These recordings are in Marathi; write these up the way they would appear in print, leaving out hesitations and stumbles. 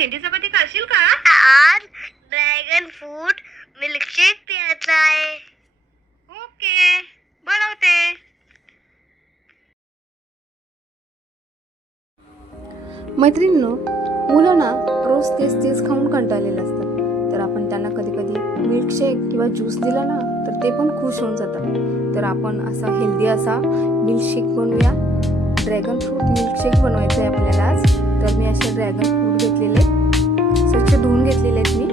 भेंडी चपाती खाशील का? आज ड्रॅगन फ्रूट मिल्कशेक प्यायचा आहे. ओके, बनवते. मैत्रिणींनो, मुलं ना रोज तेच तेच खाऊन कंटाळलेले असतात. तर आपण त्यांना कधी कधी मिल्कशेक किंवा ज्यूस दिला ना तर ते पण खुश होऊन जातात. तर आपण असा हेल्दी असा मिल्कशेक बनवूया. ड्रॅगन फ्रूट मिल्कशेक बनवायचं आहे आपल्याला आज. तर मी असे ड्रॅगन फ्रूट घेतलेले, स्वच्छ धुवून घेतलेले आहेत मी.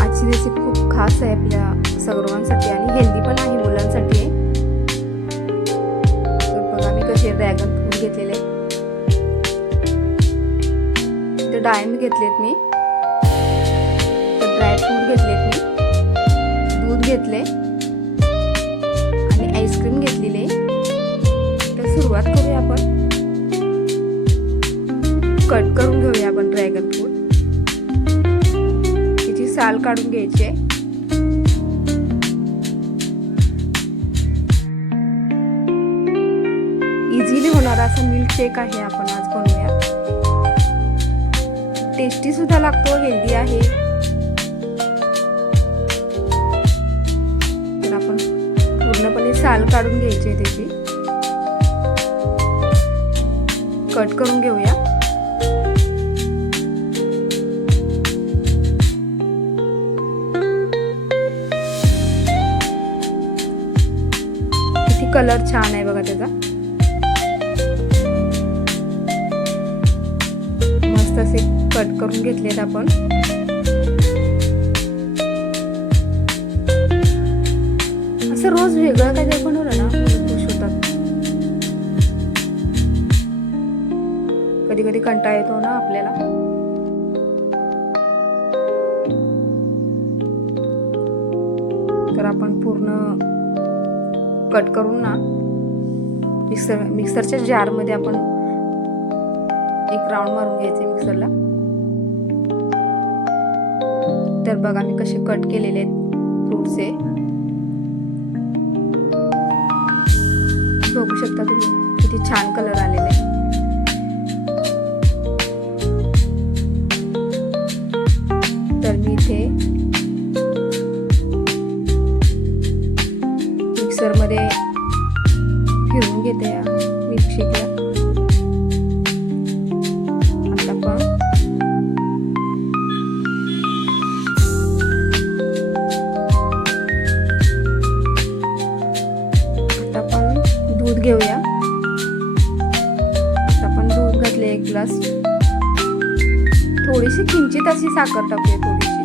आजची रेसिपी खूप खास आहे आपल्या सर्वांसाठी आणि हेल्दी पण आहे, मुलांसाठी आहे. कसे ड्रॅगन फ्रूट घेतलेले, ते डाळिंब घेतलेत मी, ड्रायफ्रूट घेतलेत मी, दूध घेतले आणि आईस्क्रीम घेतलेली. तर सुरुवात करूया आपण. कट करून घेऊया आपण ड्रॅगन फ्रूट. त्याची साल काढून घ्यायची आहे. इझिली होणारा असा मिल्कशेक आहे, आपण आज बनवूया. टेस्टी सुद्धा लागतो, हेल्दी आहे. तर आपण पूर्णपणे साल काढून घ्यायची, त्याची कट करून घेऊया. किती कलर छान आहे बघा त्याचा. तसे कट करून घेतलेत आपण. असं रोज वेगळं काहीतरी बनवलं ना खुश होतात. कधी कधी कंटाळा येतो ना आपल्याला. तर आपण पूर्ण कट करून ना मिक्सरच्या जार मध्ये आपण एक राऊंड मारून घ्यायचे मिक्सरला. तर बघा मी कसे कट केलेले आहेत फ्रूट्सचे, बघू शकता तुम्ही किती छान कलर आलेले. तर मी इथे मिक्सर मध्ये फिरवून घेते या मिल्कशेकला. दूध घेऊया. आपण दूध घातले 1 ग्लास. थोडीशी किंचित अशी साखर टाकूया, थोडीशी.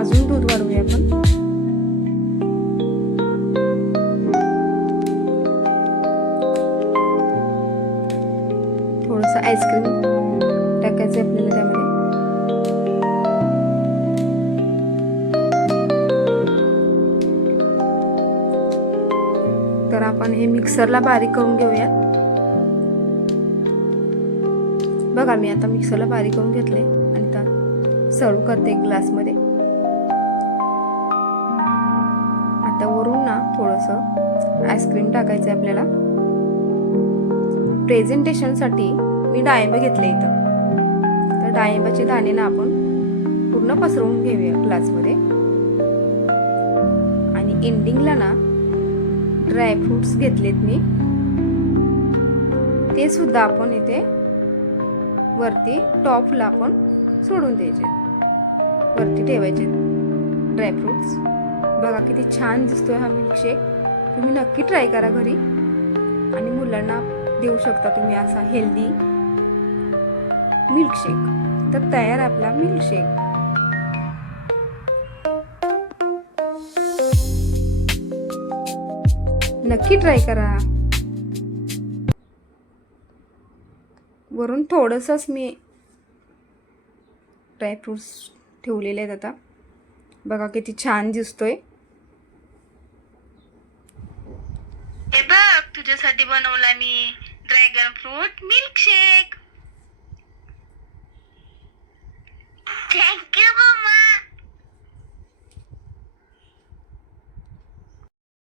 अजून दूध वाढवूया आपण. थोडंसं आईस्क्रीम टाकायचं आपल्याला त्यामध्ये. तर आपण हे मिक्सरला बारीक करून घेऊया. बघा मी आता मिक्सरला बारीक करून घेतले आणि आता सर्व करते एक ग्लास मध्ये. आता वरून ना थोडंसं आईस्क्रीम टाकायचं आहे आपल्याला. प्रेझेंटेशन साठी मी डाळिंब घेतले इथं. तर डाळिंबाचे दाणे ना आपण पूर्ण पसरवून घेऊया ग्लास मध्ये. आणि एंडिंगला ना ड्रायफ्रुट्स घेतलेत मी, ते सुद्धा आपण इथे वरती टॉपला आपण सोडून द्यायचे, वरती ठेवायचे ड्रायफ्रुट्स. बघा किती छान दिसतोय हा मिल्कशेक. तुम्ही नक्की ट्राय करा घरी आणि मुलांना देऊ शकता तुम्ही असा हेल्दी मिल्कशेक. तर तयार आपला मिल्कशेक. नक्की ट्राय करा. वरून थोडंसंच मी ड्रायफ्रुट्स ठेवलेले आहेत. आता बघा किती छान दिसतोय. हे बघ, तुझ्यासाठी बनवला मी dragon fruit milkshake. Thank you mamma.